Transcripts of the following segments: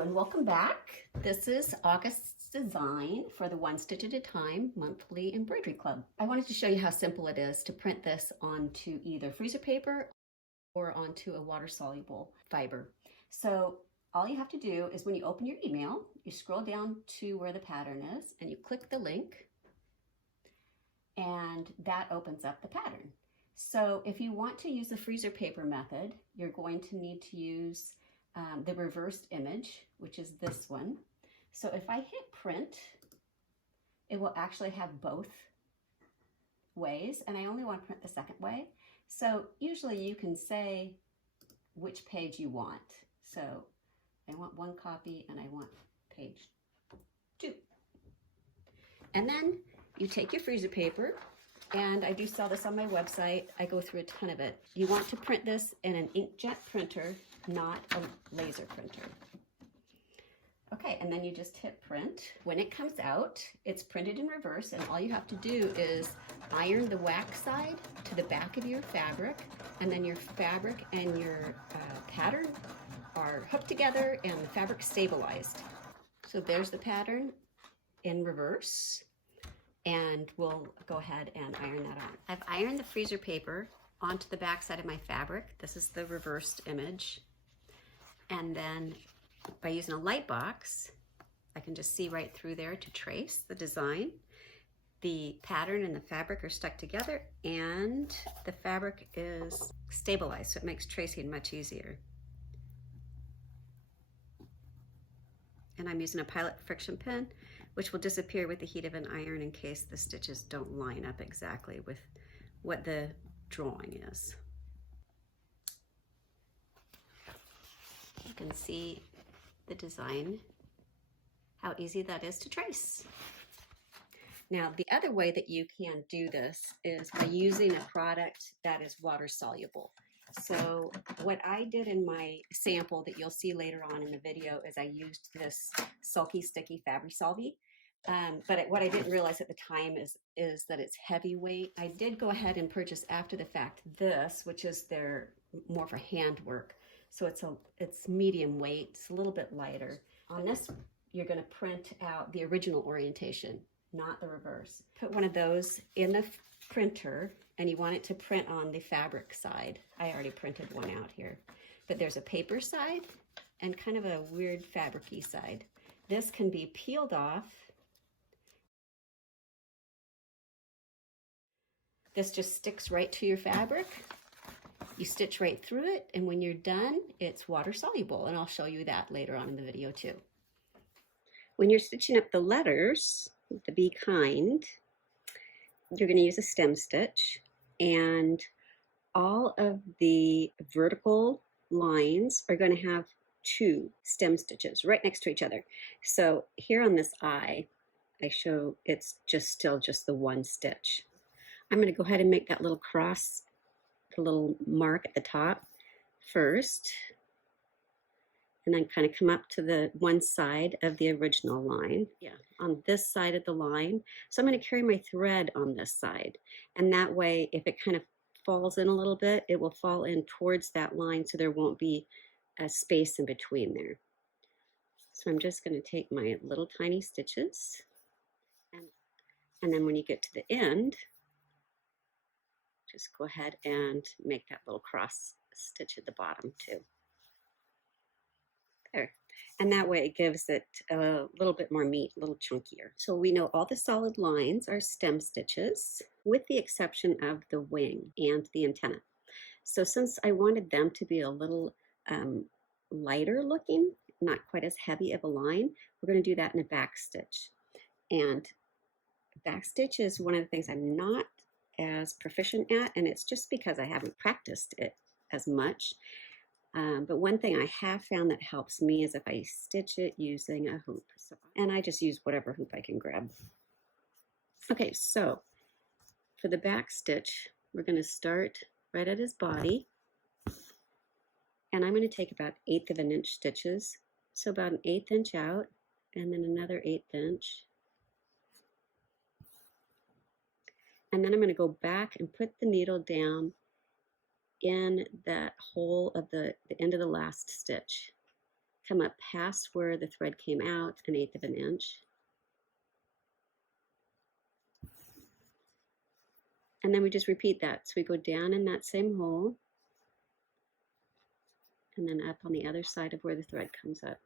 Hello and welcome back. This is August's design for the One Stitch at a Time monthly embroidery club. I wanted to show you how simple it is to print this onto either freezer paper or onto a water-soluble fiber. So all you have to do is when you open your email, you scroll down to where the pattern is and you click the link and that opens up the pattern. So if you want to use the freezer paper method, you're going to need to use the reversed image, which is this one. So if I hit print, it will actually have both ways, and I only want to print the second way. So usually you can say which page you want. So I want one copy and I want page 2. And then you take your freezer paper, and I do sell this on my website. I go through a ton of it. You want to print this in an inkjet printer, not a laser printer. Okay, and then you just hit print. When it comes out, it's printed in reverse, and all you have to do is iron the wax side to the back of your fabric, and then your fabric and your pattern are hooked together and the fabric stabilized. So there's the pattern in reverse, and we'll go ahead and iron that on. I've ironed the freezer paper onto the back side of my fabric. This is the reversed image. And then by using a light box, I can just see right through there to trace the design. The pattern and the fabric are stuck together and the fabric is stabilized, so it makes tracing much easier. And I'm using a Pilot friction pen, which will disappear with the heat of an iron in case the stitches don't line up exactly with what the drawing is. You can see the design, how easy that is to trace. Now, the other way that you can do this is by using a product that is water soluble. So what I did in my sample that you'll see later on in the video is I used this Sulky Sticky Fabri-Solvi. But what I didn't realize at the time is that it's heavyweight. I did go ahead and purchase after the fact this, which is their more for handwork. So it's medium weight, it's a little bit lighter. On this, you're going to print out the original orientation, not the reverse. Put one of those in the printer, and you want it to print on the fabric side. I already printed one out here. But there's a paper side and kind of a weird fabric-y side. This can be peeled off. This just sticks right to your fabric. You stitch right through it, and when you're done, it's water soluble, and I'll show you that later on in the video too. When you're stitching up the letters, the Be Kind, you're going to use a stem stitch, and all of the vertical lines are going to have 2 stem stitches right next to each other. So here on this eye, I show it's still just the 1 stitch. I'm going to go ahead and make that little cross, the little mark at the top first, and then kind of come up to the one side of the original line. Yeah, on this side of the line. So I'm going to carry my thread on this side, and that way if it kind of falls in a little bit, it will fall in towards that line, so there won't be a space in between there. So I'm just going to take my little tiny stitches, and then when you get to the end, just go ahead and make that little cross stitch at the bottom too. There. And that way it gives it a little bit more meat, a little chunkier. So we know all the solid lines are stem stitches, with the exception of the wing and the antenna. So since I wanted them to be a little lighter looking, not quite as heavy of a line, we're going to do that in a back stitch. And back stitch is one of the things I'm not as proficient at, and it's just because I haven't practiced it as much. But one thing I have found that helps me is if I stitch it using a hoop. And I just use whatever hoop I can grab. Okay, so for the back stitch, we're going to start right at his body. And I'm going to take about 1/8 of an inch stitches. So about an 1/8 inch out, and then another 1/8 inch. And then I'm going to go back and put the needle down in that hole of the end of the last stitch. come up past where the thread came out, 1/8 of an inch. And then we just repeat that. So we go down in that same hole and then up on the other side of where the thread comes up.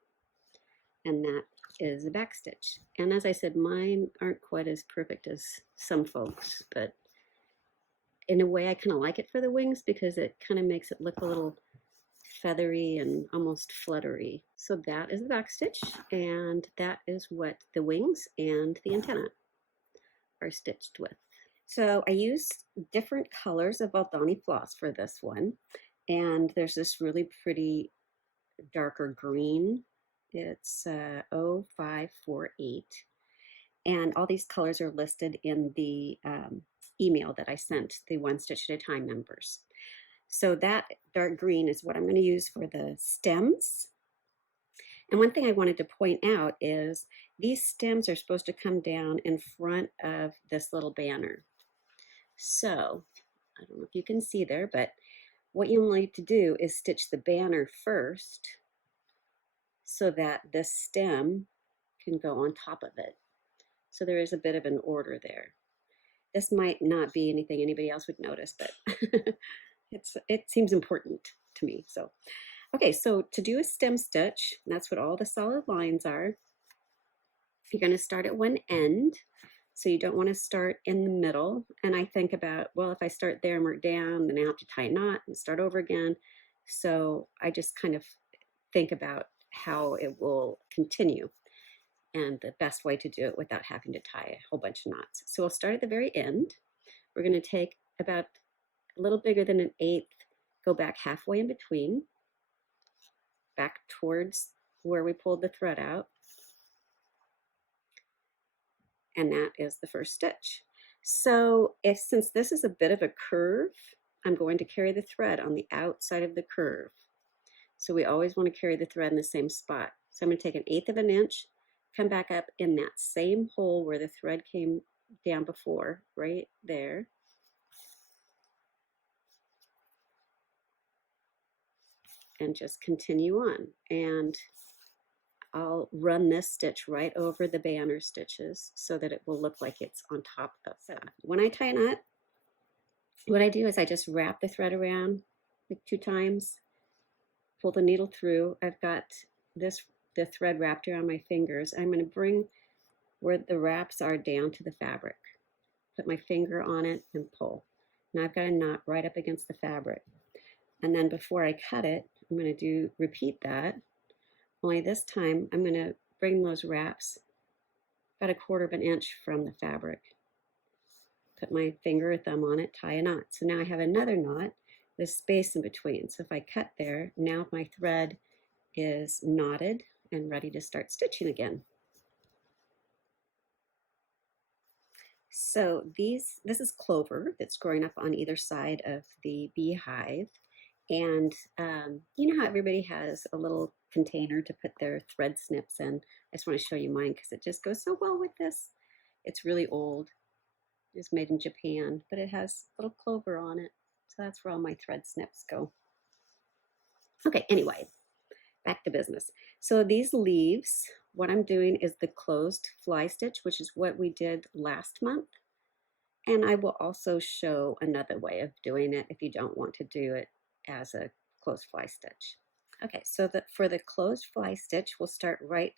And that is a back stitch. And as I said, mine aren't quite as perfect as some folks, but in a way I kind of like it for the wings because it kind of makes it look a little feathery and almost fluttery. So that is the back stitch, and that is what the wings and the antenna are stitched with. So I used different colors of Aldani floss for this one, and there's this really pretty darker green. It's 0548, and all these colors are listed in the email that I sent the One Stitch at a Time members. So that dark green is what I'm going to use for the stems. And one thing I wanted to point out is these stems are supposed to come down in front of this little banner. So I don't know if you can see there, but what you'll need to do is stitch the banner first so that this stem can go on top of it. So there is a bit of an order there. This might not be anything anybody else would notice, but it seems important to me. So, okay, so to do a stem stitch, that's what all the solid lines are. You're going to start at one end. So you don't want to start in the middle. And I think about, well, if I start there and work down, then I have to tie a knot and start over again. So I just kind of think about how it will continue and the best way to do it without having to tie a whole bunch of knots. So we'll start at the very end. We're going to take about a little bigger than 1/8, go back halfway in between, back towards where we pulled the thread out. And that is the first stitch. So since this is a bit of a curve, I'm going to carry the thread on the outside of the curve. So we always want to carry the thread in the same spot. So I'm going to take 1/8 of an inch, come back up in that same hole where the thread came down before, right there. And just continue on. And I'll run this stitch right over the banner stitches so that it will look like it's on top of that. When I tie a knot, what I do is I just wrap the thread around like 2 times, pull the needle through. I've got the thread wrapped around my fingers. I'm going to bring where the wraps are down to the fabric. Put my finger on it and pull. Now I've got a knot right up against the fabric. And then before I cut it, I'm going to repeat that. Only this time I'm going to bring those wraps about 1/4 of an inch from the fabric. Put my finger or thumb on it, tie a knot. So now I have another knot with space in between. So if I cut there, now my thread is knotted and ready to start stitching again. So this is clover that's growing up on either side of the beehive. And you know how everybody has a little container to put their thread snips in? I just want to show you mine because it just goes so well with this. It's really old. It's made in Japan, but it has little clover on it. So that's where all my thread snips go. Okay, anyway, back to business. So these leaves, what I'm doing is the closed fly stitch, which is what we did last month. And I will also show another way of doing it if you don't want to do it as a closed fly stitch. Okay, so for the closed fly stitch, we'll start right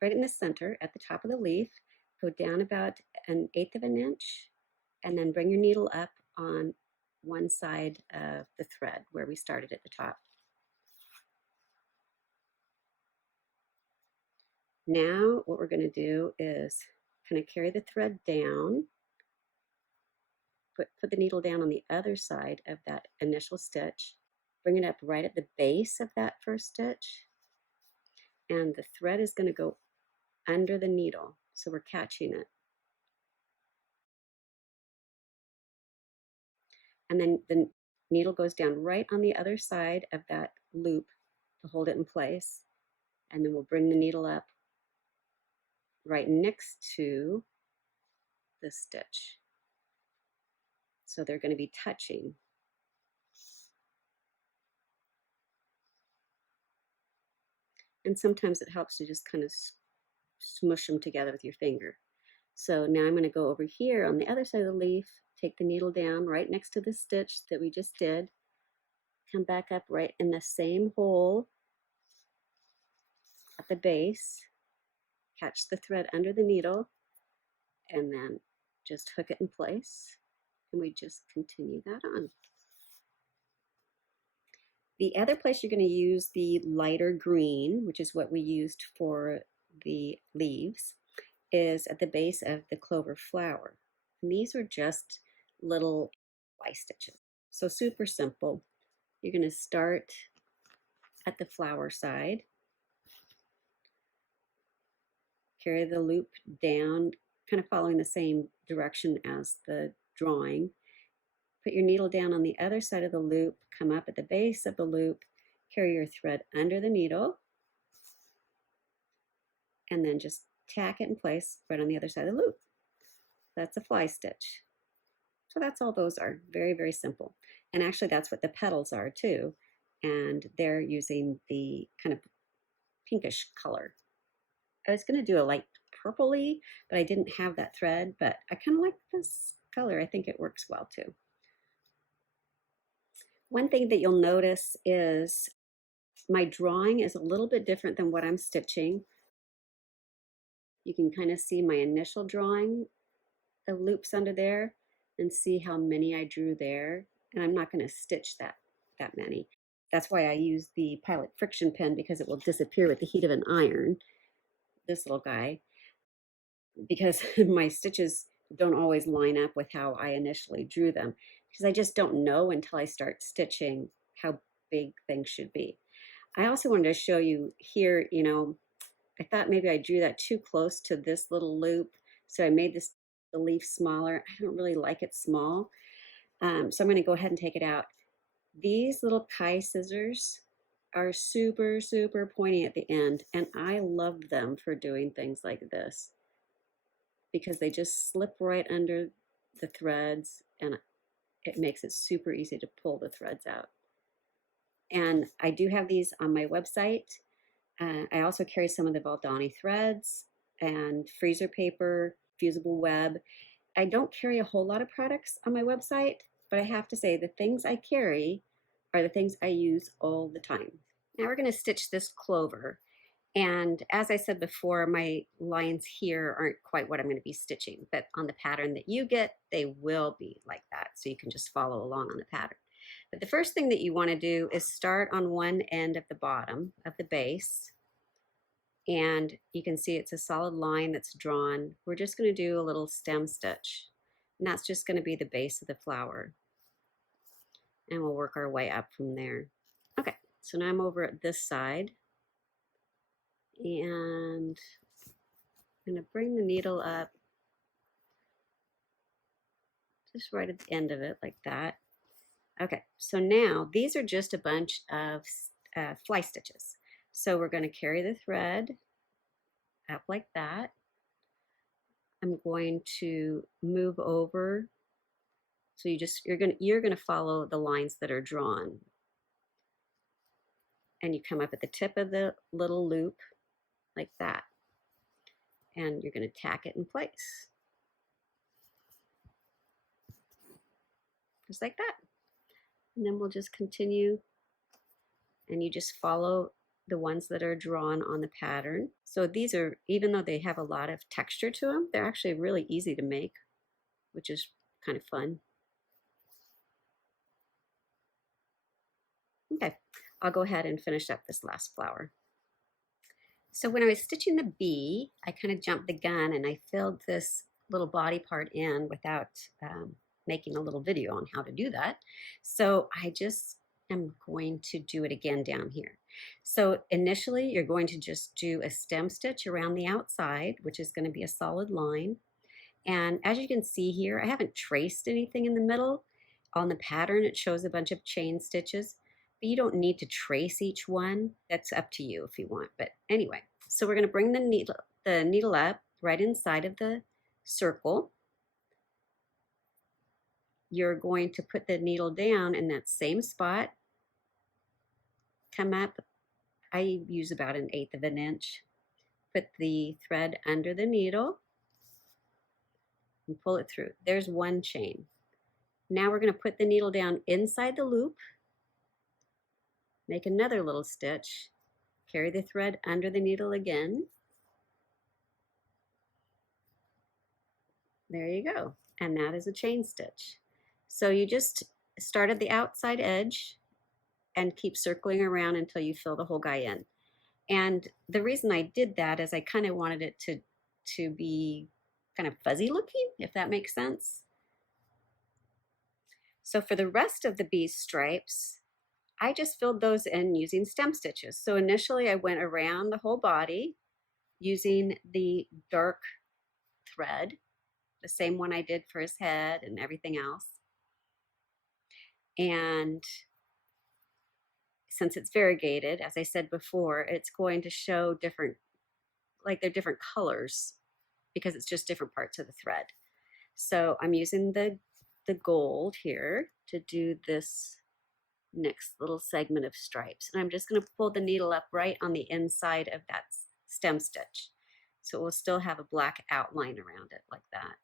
in the center at the top of the leaf, go down about 1/8 of an inch, and then bring your needle up on one side of the thread where we started at the top. Now what we're going to do is kind of carry the thread down, put the needle down on the other side of that initial stitch, bring it up right at the base of that first stitch, and the thread is going to go under the needle, so we're catching it. And then the needle goes down right on the other side of that loop to hold it in place, and then we'll bring the needle up right next to the stitch. So they're going to be touching. And sometimes it helps to just kind of smush them together with your finger. So now I'm going to go over here on the other side of the leaf, take the needle down right next to the stitch that we just did, come back up right in the same hole at the base, catch the thread under the needle, and then just hook it in place. And we just continue that on. The other place you're going to use the lighter green, which is what we used for the leaves, is at the base of the clover flower. And these are just little fly stitches. So super simple. You're going to start at the flower side, carry the loop down, kind of following the same direction as the drawing. Put your needle down on the other side of the loop, come up at the base of the loop, carry your thread under the needle, and then just tack it in place right on the other side of the loop. That's a fly stitch. So that's all those are. Very, very simple. And actually that's what the petals are too. And they're using the kind of pinkish color. I was going to do a light purpley, but I didn't have that thread, but I kind of like this color. I think it works well too. One thing that you'll notice is my drawing is a little bit different than what I'm stitching. You can kind of see my initial drawing, the loops under there, and see how many I drew there. And I'm not going to stitch that many. That's why I use the Pilot friction pen, because it will disappear with the heat of an iron, this little guy, because my stitches don't always line up with how I initially drew them, because I just don't know until I start stitching how big things should be. I also wanted to show you here, you know, I thought maybe I drew that too close to this little loop, so I made the leaf smaller. I don't really like it small, so I'm going to go ahead and take it out. These little Kai scissors are super, super pointy at the end, and I love them for doing things like this, because they just slip right under the threads, and it makes it super easy to pull the threads out. And I do have these on my website. I also carry some of the Valdani threads and freezer paper, fusible web. I don't carry a whole lot of products on my website, but I have to say the things I carry are the things I use all the time. Now we're going to stitch this clover. And as I said before, my lines here aren't quite what I'm going to be stitching, but on the pattern that you get, they will be like that. So you can just follow along on the pattern. But the first thing that you want to do is start on one end of the bottom of the base. And you can see it's a solid line that's drawn. We're just going to do a little stem stitch. And that's just going to be the base of the flower. And we'll work our way up from there. Okay, so now I'm over at this side. And I'm going to bring the needle up just right at the end of it like that. Okay, so now these are just a bunch of fly stitches. So we're going to carry the thread up like that. I'm going to move over. So you're going to follow the lines that are drawn. And you come up at the tip of the little loop like that. And you're going to tack it in place. Just like that. And then we'll just continue, and you just follow the ones that are drawn on the pattern. So these are, even though they have a lot of texture to them, they're actually really easy to make, which is kind of fun. Okay, I'll go ahead and finish up this last flower. So when I was stitching the bee, I kind of jumped the gun and I filled this little body part in without making a little video on how to do that. So I just am going to do it again down here. So initially you're going to just do a stem stitch around the outside, which is going to be a solid line. And as you can see here, I haven't traced anything in the middle. On the pattern, it shows a bunch of chain stitches, but you don't need to trace each one. That's up to you if you want. But anyway, so we're going to bring the needle up right inside of the circle. You're going to put the needle down in that same spot, come up I use about 1/8 of an inch. Put the thread under the needle and pull it through. There's one chain. Now we're going to put the needle down inside the loop, make another little stitch, carry the thread under the needle again. There you go. And that is a chain stitch. So you just start at the outside edge and keep circling around until you fill the whole guy in. And the reason I did that is I kind of wanted it to be kind of fuzzy looking, if that makes sense. So for the rest of the bee stripes, I just filled those in using stem stitches. So initially I went around the whole body using the dark thread, the same one I did for his head and everything else. And since it's variegated, as I said before, it's going to show different, like they're different colors because it's just different parts of the thread. So I'm using the gold here to do this next little segment of stripes. And I'm just going to pull the needle up right on the inside of that stem stitch. So it will still have a black outline around it like that.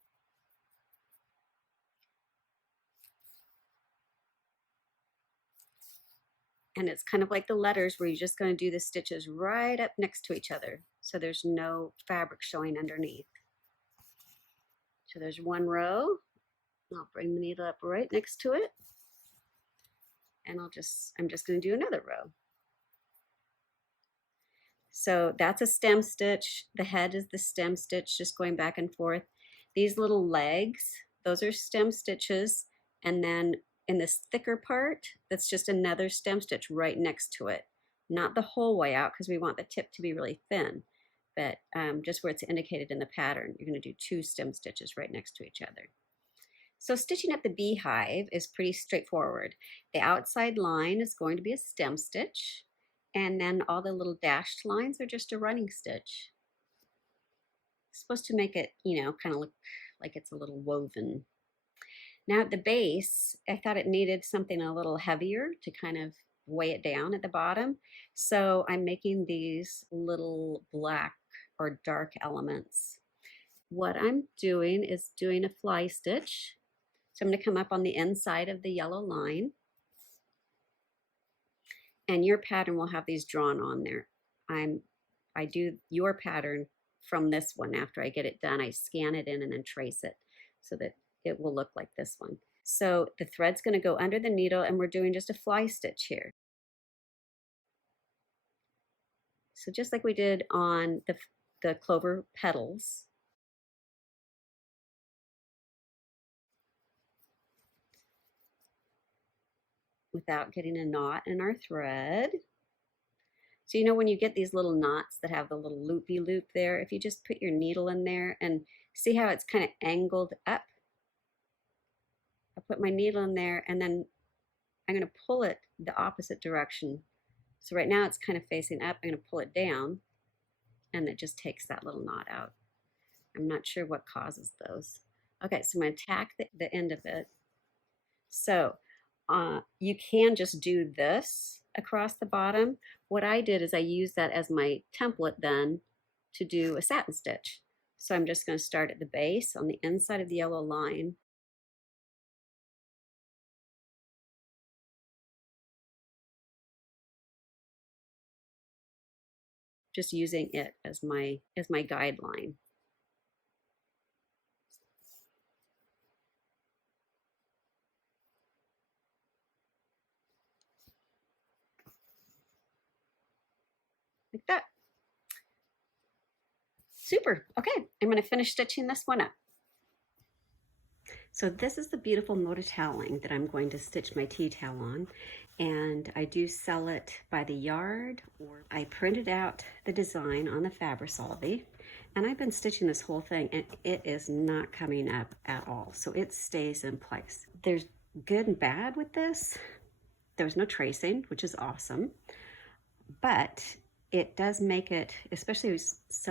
And it's kind of like the letters where you're just going to do the stitches right up next to each other. So there's no fabric showing underneath. So there's one row. I'll bring the needle up right next to it. And I'm just going to do another row. So that's a stem stitch. The head is the stem stitch, just going back and forth. These little legs, those are stem stitches. And then in this thicker part, that's just another stem stitch right next to it. Not the whole way out because we want the tip to be really thin, but just where it's indicated in the pattern, you're going to do 2 stem stitches right next to each other. So stitching up the beehive is pretty straightforward. The outside line is going to be a stem stitch, and then all the little dashed lines are just a running stitch. It's supposed to make it, you know, kind of look like it's a little woven. Now at the base, I thought it needed something a little heavier to kind of weigh it down at the bottom. So I'm making these little black or dark elements. What I'm doing is doing a fly stitch. So I'm going to come up on the inside of the yellow line. And your pattern will have these drawn on there. I do your pattern from this one. After I get it done, I scan it in and then trace it so that it will look like this one. So the thread's going to go under the needle and we're doing just a fly stitch here. So just like we did on the clover petals. Without getting a knot in our thread. So you know when you get these little knots that have the little loopy loop there, if you just put your needle in there and see how it's kind of angled up. I put my needle in there and then I'm going to pull it the opposite direction. So right now it's kind of facing up. I'm going to pull it down and it just takes that little knot out. I'm not sure what causes those. Okay, so I'm going to tack the end of it. So you can just do this across the bottom. What I did is I used that as my template then to do a satin stitch. So I'm just going to start at the base on the inside of the yellow line. Just using it as my guideline. Like that. Super. Okay, I'm going to finish stitching this one up. So this is the beautiful mototoweling that I'm going to stitch my tea towel on, and I do sell it by the yard, or I printed out the design on the Fabrisolve, and I've been stitching this whole thing and it is not coming up at all. So it stays in place. There's good and bad with this. There's no tracing, which is awesome, but it does make it, especially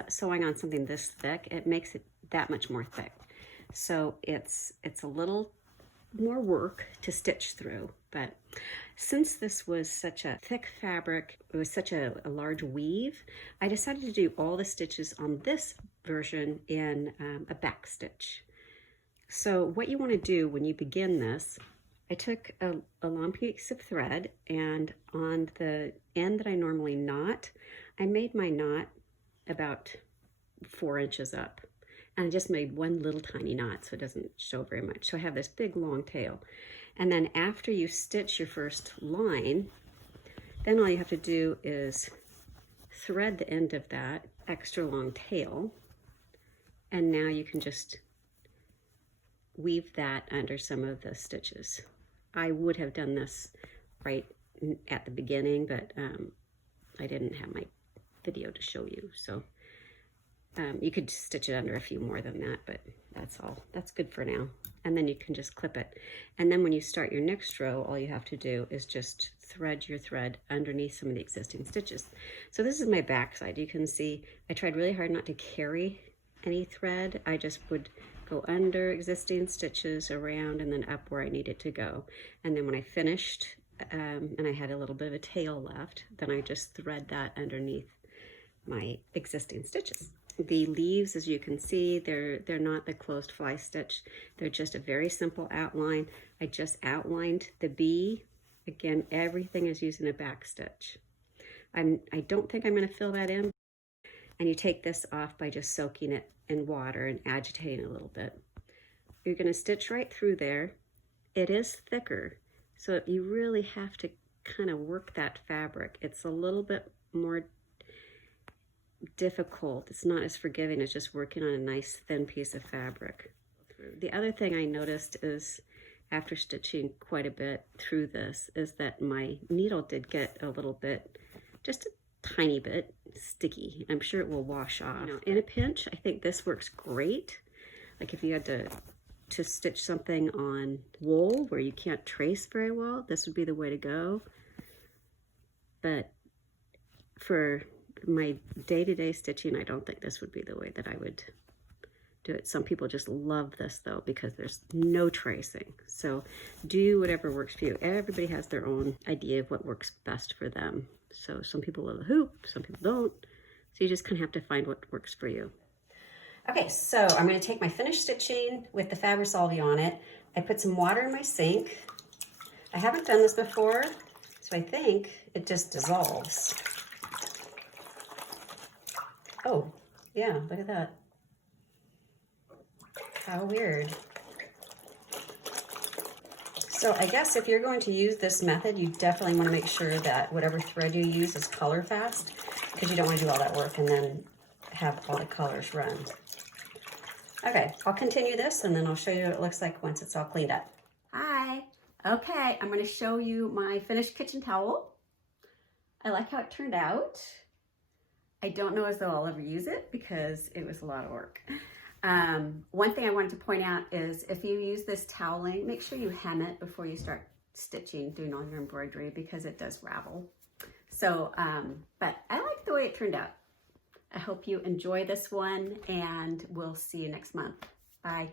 sewing on something this thick, it makes it that much more thick. So it's a little more work to stitch through, but since this was such a thick fabric, it was such a large weave, I decided to do all the stitches on this version in a back stitch. So what you want to do when you begin this, I took a long piece of thread, and on the end that I normally knot, I made my knot about 4 inches up. And I just made one little tiny knot so it doesn't show very much. So I have this big long tail. And then after you stitch your first line, then all you have to do is thread the end of that extra long tail. And now you can just weave that under some of the stitches. I would have done this right at the beginning, but I didn't have my video to show you. So you could stitch it under a few more than that, but that's all. That's good for now. And then you can just clip it. And then when you start your next row, all you have to do is just thread your thread underneath some of the existing stitches. So this is my back side. You can see I tried really hard not to carry any thread. I just would go under existing stitches, around, and then up where I needed to go. And then when I finished, and I had a little bit of a tail left, then I just thread that underneath my existing stitches. The leaves, as you can see, they're not the closed fly stitch. They're just a very simple outline. I just outlined the bee. Again, everything is using a back stitch. I don't think I'm going to fill that in. And you take this off by just soaking it in water and agitating a little bit. You're going to stitch right through there. It is thicker, so you really have to kind of work that fabric. It's a little bit more difficult. It's not as forgiving as just working on a nice thin piece of fabric. The other thing I noticed is, after stitching quite a bit through this, is that my needle did get a little bit, just a tiny bit sticky. I'm sure it will wash off. You know, in a pinch, I think this works great. Like if you had to stitch something on wool where you can't trace very well, this would be the way to go. But for my day-to-day stitching, I don't think this would be the way that I would do it. Some people just love this though, because there's no tracing. So do whatever works for you. Everybody has their own idea of what works best for them. So some people love a hoop, some people don't. So you just kind of have to find what works for you. Okay, so I'm going to take my finished stitching with the Fabri-Solvi on it. I put some water in my sink. I haven't done this before, so I think it just dissolves. Oh, yeah, look at that. How weird. So I guess if you're going to use this method, you definitely want to make sure that whatever thread you use is color fast, because you don't want to do all that work and then have all the colors run. Okay, I'll continue this and then I'll show you what it looks like once it's all cleaned up. Hi. Okay, I'm going to show you my finished kitchen towel. I like how it turned out. I don't know as though I'll ever use it because it was a lot of work. One thing I wanted to point out is if you use this toweling, make sure you hem it before you start stitching, doing all your embroidery, because it does ravel. So, but I like the way it turned out. I hope you enjoy this one, and we'll see you next month. Bye.